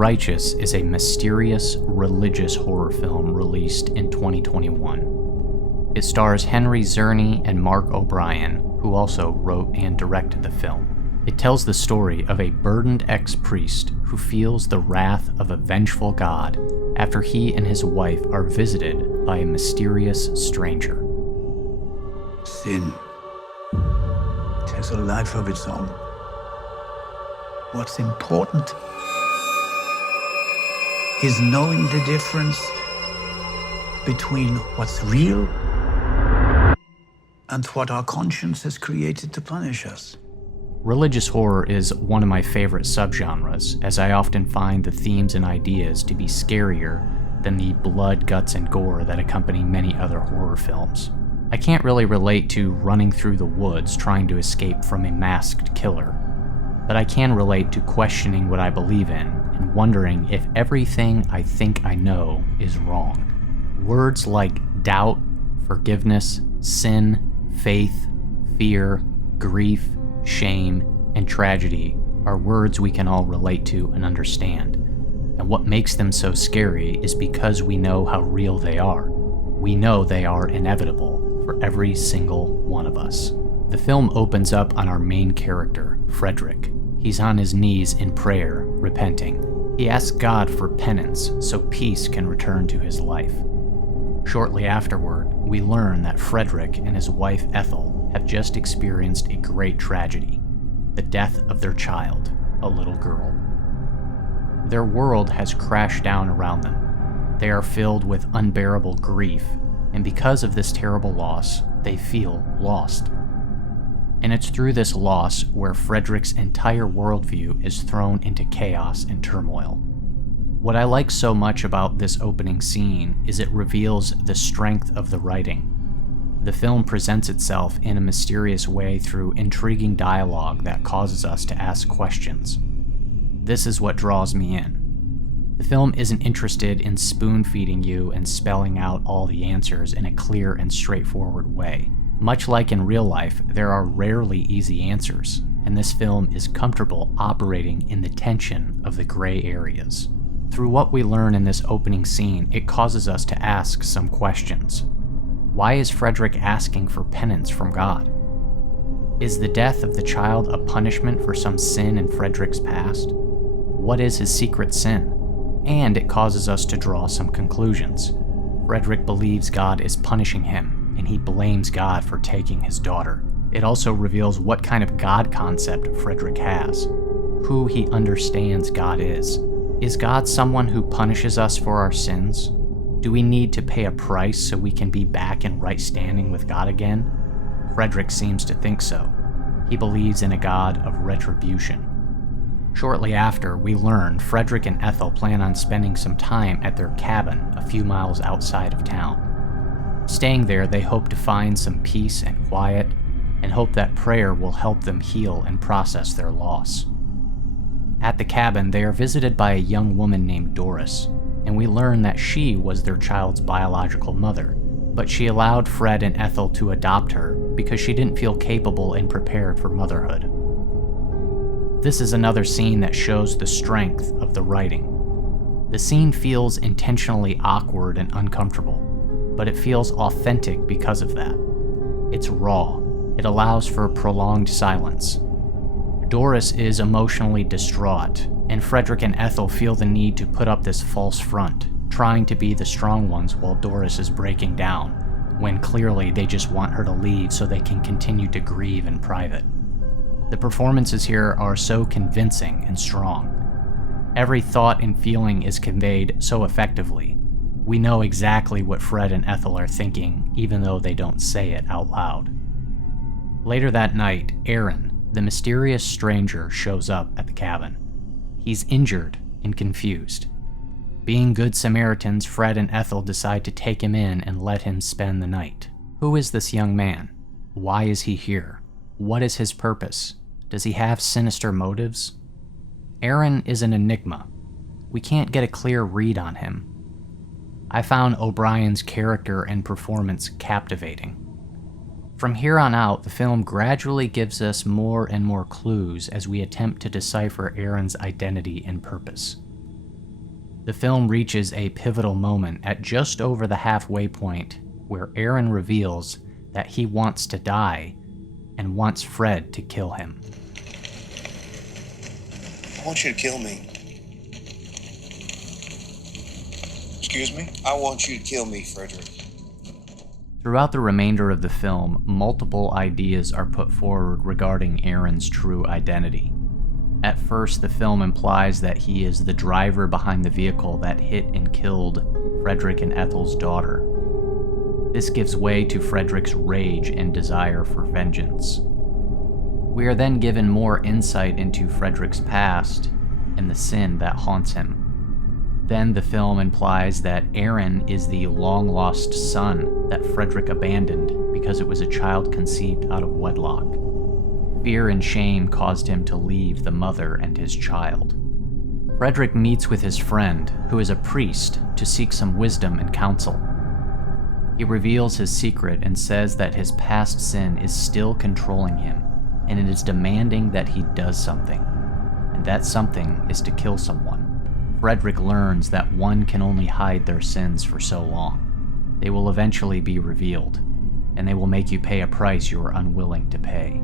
Righteous is a mysterious religious horror film released in 2021. It stars Henry Czerny and Mark O'Brien, who also wrote and directed the film. It tells the story of a burdened ex-priest who feels the wrath of a vengeful God after he and his wife are visited by a mysterious stranger. Sin. It has a life of its own. What's important is knowing the difference between what's real and what our conscience has created to punish us. Religious horror is one of my favorite subgenres, as I often find the themes and ideas to be scarier than the blood, guts, and gore that accompany many other horror films. I can't really relate to running through the woods trying to escape from a masked killer, but I can relate to questioning what I believe in and wondering if everything I think I know is wrong. Words like doubt, forgiveness, sin, faith, fear, grief, shame, and tragedy are words we can all relate to and understand. And what makes them so scary is because we know how real they are. We know they are inevitable for every single one of us. The film opens up on our main character, Frederick. He's on his knees in prayer, repenting. He asks God for penance so peace can return to his life. Shortly afterward, we learn that Frederick and his wife Ethel have just experienced a great tragedy, the death of their child, a little girl. Their world has crashed down around them. They are filled with unbearable grief, and because of this terrible loss, they feel lost. And it's through this loss where Frederick's entire worldview is thrown into chaos and turmoil. What I like so much about this opening scene is it reveals the strength of the writing. The film presents itself in a mysterious way through intriguing dialogue that causes us to ask questions. This is what draws me in. The film isn't interested in spoon-feeding you and spelling out all the answers in a clear and straightforward way. Much like in real life, there are rarely easy answers, and this film is comfortable operating in the tension of the gray areas. Through what we learn in this opening scene, it causes us to ask some questions. Why is Frederick asking for penance from God? Is the death of the child a punishment for some sin in Frederick's past? What is his secret sin? And it causes us to draw some conclusions. Frederick believes God is punishing him, and he blames God for taking his daughter. It also reveals what kind of God concept Frederick has, who he understands God is. Is God someone who punishes us for our sins? Do we need to pay a price so we can be back in right standing with God again? Frederick seems to think so. He believes in a God of retribution. Shortly after, we learn Frederick and Ethel plan on spending some time at their cabin a few miles outside of town. Staying there, they hope to find some peace and quiet, and hope that prayer will help them heal and process their loss. At the cabin, they are visited by a young woman named Doris, and we learn that she was their child's biological mother, but she allowed Fred and Ethel to adopt her because she didn't feel capable and prepared for motherhood. This is another scene that shows the strength of the writing. The scene feels intentionally awkward and uncomfortable, but it feels authentic because of that. It's raw. It allows for prolonged silence. Doris is emotionally distraught, and Frederick and Ethel feel the need to put up this false front, trying to be the strong ones while Doris is breaking down, when clearly they just want her to leave so they can continue to grieve in private. The performances here are so convincing and strong. Every thought and feeling is conveyed so effectively. We know exactly what Fred and Ethel are thinking, even though they don't say it out loud. Later that night, Aaron, the mysterious stranger, shows up at the cabin. He's injured and confused. Being good Samaritans, Fred and Ethel decide to take him in and let him spend the night. Who is this young man? Why is he here? What is his purpose? Does he have sinister motives? Aaron is an enigma. We can't get a clear read on him. I found O'Brien's character and performance captivating. From here on out, the film gradually gives us more and more clues as we attempt to decipher Aaron's identity and purpose. The film reaches a pivotal moment at just over the halfway point where Aaron reveals that he wants to die and wants Fred to kill him. I want you to kill me. Excuse me? I want you to kill me, Frederick. Throughout the remainder of the film, multiple ideas are put forward regarding Aaron's true identity. At first, the film implies that he is the driver behind the vehicle that hit and killed Frederick and Ethel's daughter. This gives way to Frederick's rage and desire for vengeance. We are then given more insight into Frederick's past and the sin that haunts him. Then the film implies that Aaron is the long-lost son that Frederick abandoned because it was a child conceived out of wedlock. Fear and shame caused him to leave the mother and his child. Frederick meets with his friend, who is a priest, to seek some wisdom and counsel. He reveals his secret and says that his past sin is still controlling him, and it is demanding that he does something, and that something is to kill someone. Frederick learns that one can only hide their sins for so long. They will eventually be revealed, and they will make you pay a price you are unwilling to pay.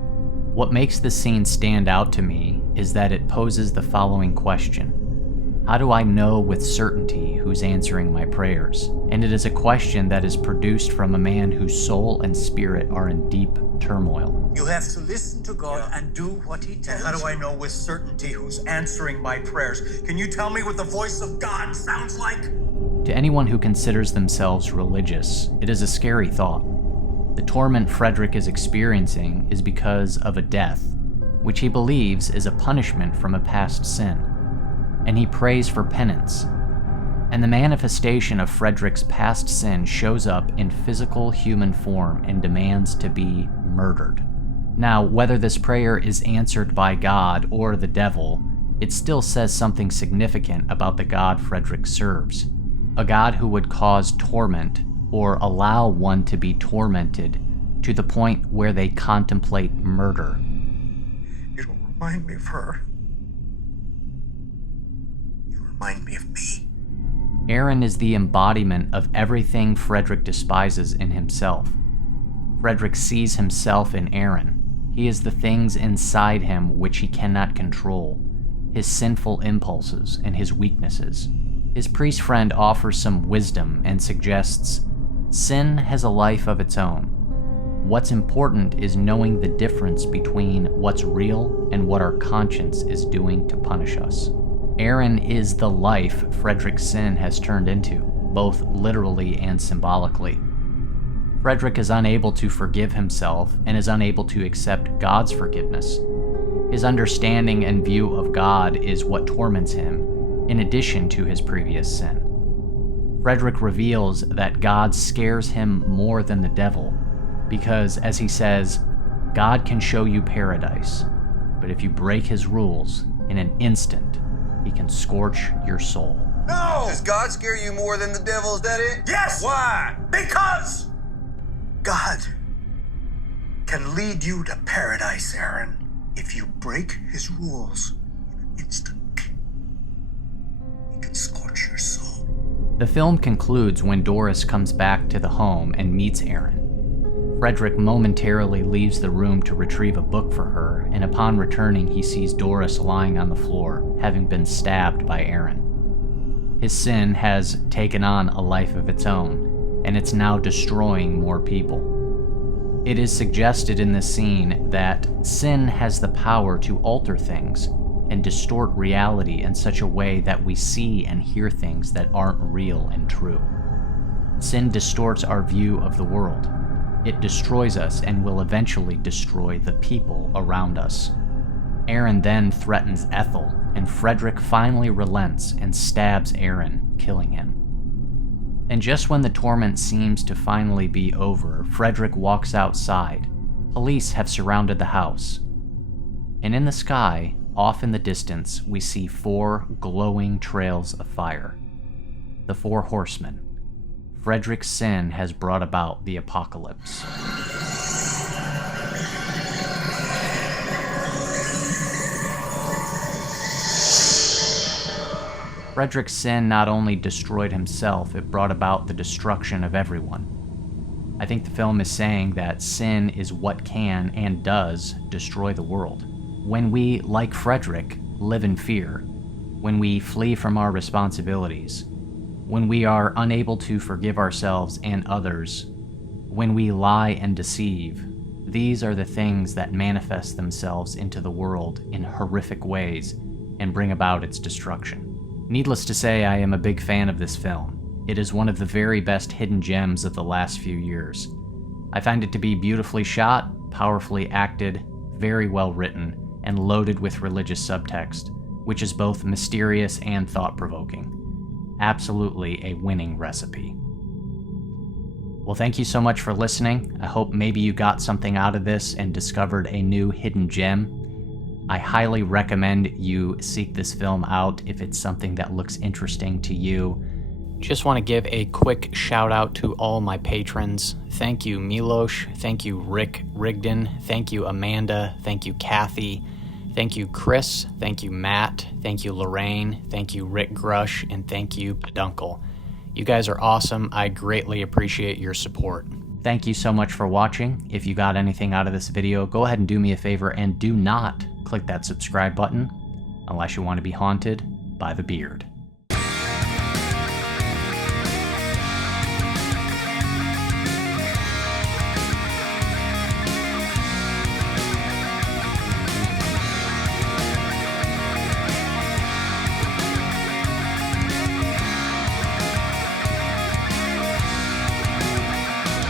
What makes this scene stand out to me is that it poses the following question: how do I know with certainty who's answering my prayers? And it is a question that is produced from a man whose soul and spirit are in deep turmoil. You have to listen to God and do what He tells you. How do I know with certainty who's answering my prayers? Can you tell me what the voice of God sounds like? To anyone who considers themselves religious, it is a scary thought. The torment Frederick is experiencing is because of a death, which he believes is a punishment from a past sin, and he prays for penance. And the manifestation of Frederick's past sin shows up in physical human form and demands to be murdered. Now, whether this prayer is answered by God or the devil, it still says something significant about the God Frederick serves. A God who would cause torment or allow one to be tormented to the point where they contemplate murder. You don't remind me of her. You remind me of me. Aaron is the embodiment of everything Frederick despises in himself. Frederick sees himself in Aaron. He is the things inside him which he cannot control, his sinful impulses and his weaknesses. His priest friend offers some wisdom and suggests, sin has a life of its own. What's important is knowing the difference between what's real and what our conscience is doing to punish us. Aaron is the life Frederick's sin has turned into, both literally and symbolically. Frederick is unable to forgive himself and is unable to accept God's forgiveness. His understanding and view of God is what torments him, in addition to his previous sin. Frederick reveals that God scares him more than the devil, because, as he says, God can show you paradise, but if you break his rules, in an instant, he can scorch your soul. No! Does God scare you more than the devil? Is that it? Yes! Why? Because God can lead you to paradise, Aaron, if you break His rules in an instant. He can scorch your soul. The film concludes when Doris comes back to the home and meets Aaron. Frederick momentarily leaves the room to retrieve a book for her, and upon returning he sees Doris lying on the floor, having been stabbed by Aaron. His sin has taken on a life of its own, and it's now destroying more people. It is suggested in this scene that sin has the power to alter things and distort reality in such a way that we see and hear things that aren't real and true. Sin distorts our view of the world. It destroys us and will eventually destroy the people around us. Aaron then threatens Ethel, and Frederick finally relents and stabs Aaron, killing him. And just when the torment seems to finally be over, Frederick walks outside. Police have surrounded the house. And in the sky, off in the distance, we see 4 glowing trails of fire. The 4 horsemen. Frederick's sin has brought about the apocalypse. Frederick's sin not only destroyed himself, it brought about the destruction of everyone. I think the film is saying that sin is what can and does destroy the world. When we, like Frederick, live in fear, when we flee from our responsibilities, when we are unable to forgive ourselves and others, when we lie and deceive, these are the things that manifest themselves into the world in horrific ways and bring about its destruction. Needless to say, I am a big fan of this film. It is one of the very best hidden gems of the last few years. I find it to be beautifully shot, powerfully acted, very well written, and loaded with religious subtext, which is both mysterious and thought-provoking. Absolutely a winning recipe. Well, thank you so much for listening. I hope maybe you got something out of this and discovered a new hidden gem. I highly recommend you seek this film out if it's something that looks interesting to you. Just want to give a quick shout out to all my patrons. Thank you, Milos. Thank you, Rick Rigdon. Thank you, Amanda. Thank you, Kathy. Thank you, Chris. Thank you, Matt. Thank you, Lorraine. Thank you, Rick Grush. And thank you, Peduncle. You guys are awesome. I greatly appreciate your support. Thank you so much for watching. If you got anything out of this video, go ahead and do me a favor and do not click that subscribe button unless you want to be haunted by the beard.